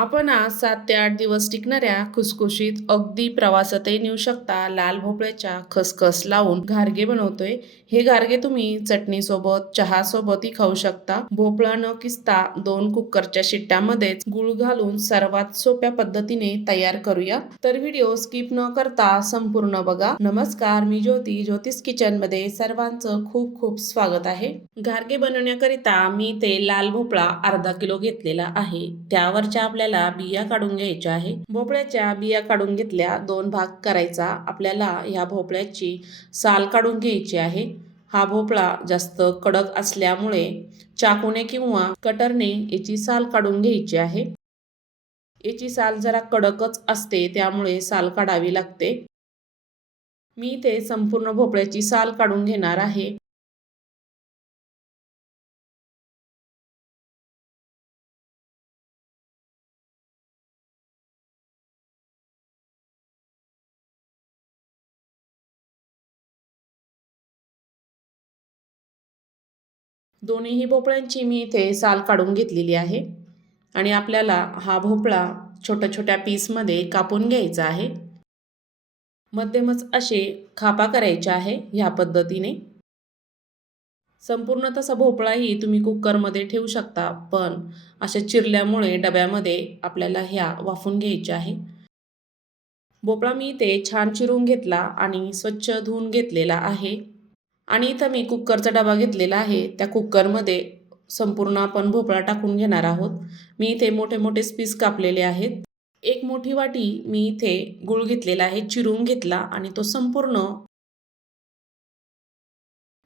आपण आज 7 ते 8 दिवस टिकणाऱ्या खुसखुशीत अगदी प्रवासातही नेऊ शकता लाल भोपळ्याच्या खसखस लावून घारगे बनवतोय. हे घारगे तुम्ही चटणीसोबत, चहासोबतही खाऊ शकता. भोपळा न किसता 2 कुकरच्या शिट्ट्यामध्येच गूळ घालून सर्वात सोप्या पद्धतीने तयार करूया. तर व्हिडिओ स्किप न करता संपूर्ण बघा. नमस्कार, मी ज्योती. ज्योतिष किचन मध्ये सर्वांचं खूप खूप स्वागत आहे. घारगे बनवण्याकरिता मी ते लाल भोपळा अर्धा किलो घेतलेला आहे. त्यावरच्या आपल्याला बिया काढून घ्यायच्या आहे. भोपळ्याच्या बिया काढून घेतल्या, 2 भाग करायचा. आपल्याला ह्या भोपळ्याची साल काढून घ्यायची आहे. हा भोपळा जास्त कडक असल्यामुळे चाकूने किंवा कटरने याची साल काढून घ्यायची आहे. याची साल जरा कडकच असते, त्यामुळे साल काढावी लागते. मी ते संपूर्ण भोपळ्याची साल काढून घेणार आहे. दोन्हीही भोपळ्यांची मी इथे साल काढून घेतलेली आहे. आणि आपल्याला हा भोपळा छोट्या छोट्या पीसमध्ये कापून घ्यायचा आहे. मध्यमच असे खापा करायचे आहे ह्या पद्धतीने. संपूर्ण तसा भोपळाही तुम्ही कुकरमध्ये ठेवू शकता, पण अशा चिरल्यामुळे डब्यामध्ये आपल्याला ह्या वाफून घ्यायच्या आहे. भोपळा मी इथे छान चिरून घेतला आणि स्वच्छ धुवून घेतलेला आहे. आणि इथं मी कुकरचा डबा घेतलेला आहे. त्या कुकरमध्ये संपूर्ण आपण भोपळा टाकून घेणार आहोत. मी इथे मोठे मोठे पीस कापलेले आहेत. एक मोठी वाटी मी इथे गूळ घेतलेला आहे, चिरून घेतला आणि तो संपूर्ण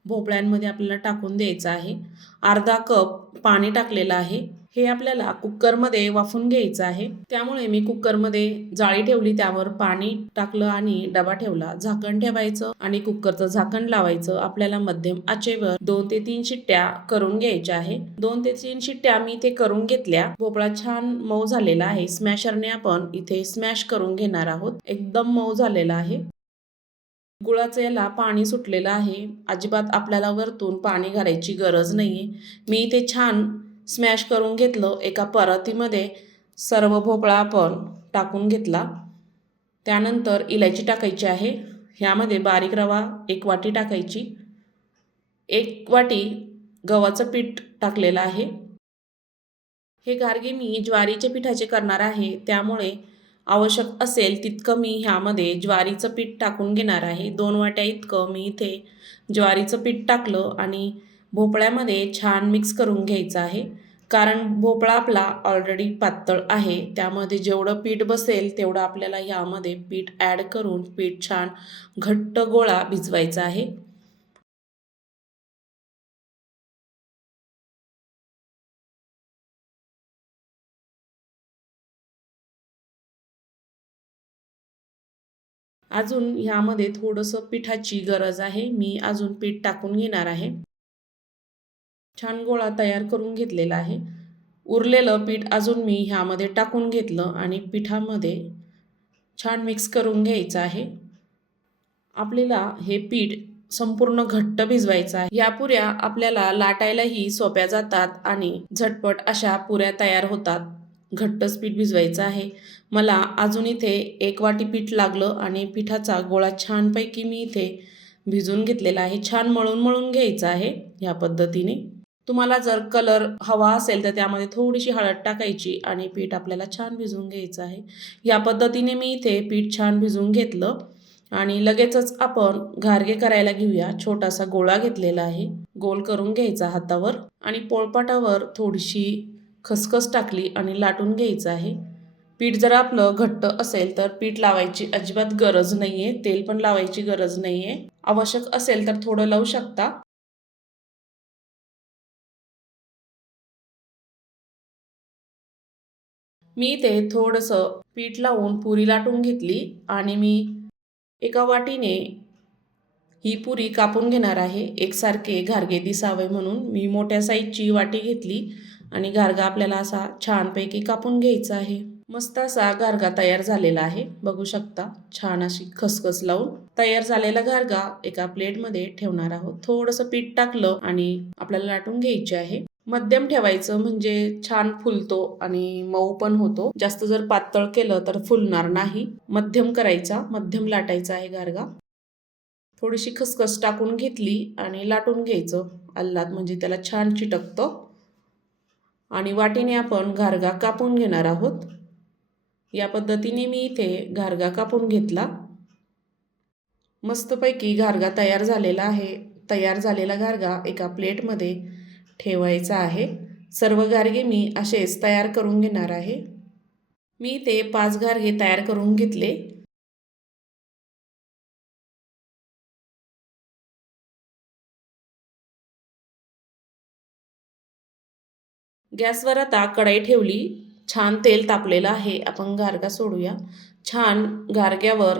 भोपळ्यांमध्ये आपल्याला टाकून द्यायचा आहे. अर्धा कप पाणी टाकलेलं आहे. हे आपल्याला कुकरमध्ये वाफून घ्यायचं आहे. त्यामुळे मी कुकरमध्ये जाळी ठेवली, त्यावर पाणी टाकलं आणि डबा ठेवला. झाकण ठेवायचं आणि कुकरचं झाकण लावायचं. आपल्याला मध्यम आचेवर 2 ते 3 शिट्ट्या करून घ्यायच्या आहे. 2 ते 3 शिट्ट्या मी इथे करून घेतल्या. भोपळा छान मऊ झालेला आहे. स्मॅशरने आपण इथे स्मॅश करून घेणार आहोत. एकदम मऊ झालेला आहे. गुळाचं याला पाणी सुटलेलं आहे. अजिबात आपल्याला वरतून पाणी घालायची गरज नाहीये. मी इथे छान स्मॅश करून घेतलं. एका परातीमध्ये सर्व भोपळा आपण टाकून घेतला. त्यानंतर इलायची टाकायची आहे. ह्यामध्ये बारीक रवा 1 वाटी टाकायची. 1 वाटी गव्हाचं पीठ टाकलेलं आहे. हे घारगे मी ज्वारीच्या पिठाचे करणार आहे, त्यामुळे आवश्यक असेल तितकं मी ह्यामध्ये ज्वारीचं पीठ टाकून घेणार आहे. 2 वाट्या इतकं मी इथे ज्वारीचं पीठ टाकलं आणि भोपळ्यामध्ये छान मिक्स करून घ्यायचं आहे. कारण भोपळा आपला ऑलरेडी पातळ आहे, त्यामध्ये जेवढं पीठ बसेल तेवढं आपल्याला ह्यामध्ये पीठ ॲड करून पीठ छान घट्ट गोळा भिजवायचा आहे. अजून ह्यामध्ये थोडंसं पिठाची गरज आहे. मी अजून पीठ टाकून घेणार आहे. छान गोळा तयार करून घेतलेला आहे. उरलेलं पीठ अजून मी ह्यामध्ये टाकून घेतलं आणि पिठामध्ये छान मिक्स करून घ्यायचं आहे. आपल्याला हे पीठ संपूर्ण घट्ट भिजवायचं आहे. या पुऱ्या आपल्याला लाटायलाही सोप्या जातात आणि झटपट अशा पुऱ्या तयार होतात. घट्टच पीठ भिजवायचं आहे. मला अजून इथे 1 वाटी पीठ लागलं आणि पिठाचा गोळा छानपैकी मी इथे भिजवून घेतलेला आहे. छान मळून मळून घ्यायचं आहे ह्या पद्धतीने. तुम्हाला जर कलर हवा असेल तर त्यामध्ये थोडीशी हळद टाकायची आणि पीठ आपल्याला छान भिजवून घ्यायचं आहे. या पद्धतीने मी इथे पीठ छान भिजवून घेतलं आणि लगेचच आपण घारगे करायला घेऊया. छोटासा गोळा घेतलेला आहे, गोल करून घ्यायचा हातावर आणि पोळपाटावर थोडीशी खसखस टाकली आणि लाटून घ्यायचं आहे. पीठ जर आपलं घट्ट असेल तर पीठ लावायची अजिबात गरज नाहीये, तेल पण लावायची गरज नाहीये. आवश्यक असेल तर थोडं लावू शकता. मी इथे थोडंसं पीठ लावून पुरी लाटून घेतली आणि मी एका वाटीने ही पुरी कापून घेणार आहे. एकसारखे घारगे दिसावे म्हणून मी मोठ्या साईजची वाटी घेतली आणि घारगा आपल्याला असा छानपैकी कापून घ्यायचा आहे. मस्त असा घारगा तयार झालेला आहे. बघू शकता, छान अशी खसखस लावून तयार झालेला घारगा एका प्लेटमध्ये ठेवणार आहोत. थोडंसं पीठ टाकलं आणि आपल्याला लाटून घ्यायचे आहे. मध्यम ठेवायचं म्हणजे छान फुलतो आणि मऊ पण होतो. जास्त जर पातळ केलं तर फुलणार नाही. मध्यम करायचा, मध्यम लाटायचा आहे गारगा. थोडीशी खसखस टाकून घेतली आणि लाटून घ्यायचं आल्लाद, म्हणजे त्याला छान चिटकतं. आणि वाटीने आपण गारगा कापून घेणार आहोत. या पद्धतीने मी इथे गारगा कापून घेतला. मस्तपैकी गारगा तयार झालेला आहे. तयार झालेला गारगा एका प्लेटमध्ये ठेवायचा आहे. सर्व गारगे मी असेच तयार करून घेणार आहे. मी ते 5 गारगे तयार करून घेतले. गॅसवर आता कढई ठेवली. छान तेल तापलेलं आहे. आपण गारगा सोडूया. छान गारग्यावर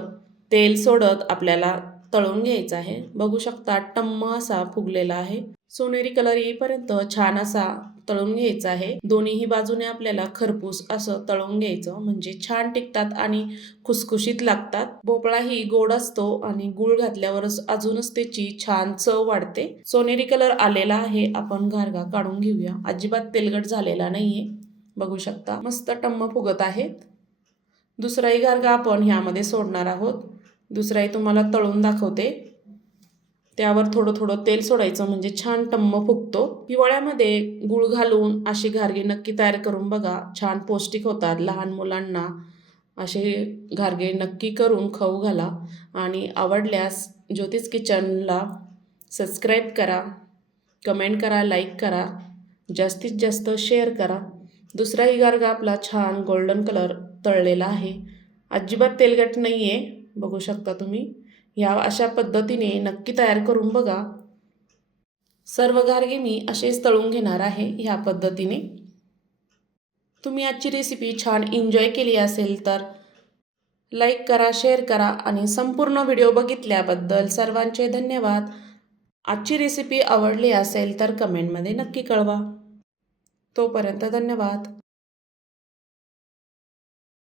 तेल सोडत आपल्याला तळून घ्यायचं आहे. बघू शकता टम्म असा फुगलेला आहे. सोनेरी कलर येईपर्यंत छान असा तळून घ्यायचा आहे. दोन्हीही बाजूने आपल्याला खरपूस असं तळून घ्यायचं, म्हणजे छान टिकतात आणि खुसखुशीत लागतात. भोपळाही गोड असतो आणि गूळ घातल्यावरच अजूनच त्याची छान चव वाढते. सोनेरी कलर आलेला आहे. आपण गारगा काढून घेऊया. अजिबात तेलकट झालेला नाहीये. बघू शकता मस्त टम्म फुगत आहेत. दुसराही गारगा आपण ह्यामध्ये सोडणार आहोत. दुसराही तुम्हाला तळून दाखवते. त्यावर थोडं थोडं तेल सोडायचं, म्हणजे छान टम्म फुगतो. हिवाळ्यामध्ये गूळ घालून अशी गारगे नक्की तयार करून बघा. छान पौष्टिक होतात. लहान मुलांना असे गारगे नक्की करून खाऊ घाला. आणि आवडल्यास ज्योतिष किचनला सबस्क्राईब करा, कमेंट करा, लाईक करा, जास्तीत जास्त शेअर करा. दुसराही गारगा आपला छान गोल्डन कलर तळलेला आहे. अजिबात तेलकट नाही आहे. बघू शकता तुम्ही. ह्या अशा पद्धतीने नक्की तयार करून बघा. सर्व गारगे मी असेच तळून घेणार आहे ह्या पद्धतीने. तुम्ही आजची रेसिपी छान एन्जॉय केली असेल तर लाईक करा, शेअर करा आणि संपूर्ण व्हिडिओ बघितल्याबद्दल सर्वांचे धन्यवाद. आजची रेसिपी आवडली असेल तर कमेंटमध्ये नक्की कळवा. तोपर्यंत धन्यवाद.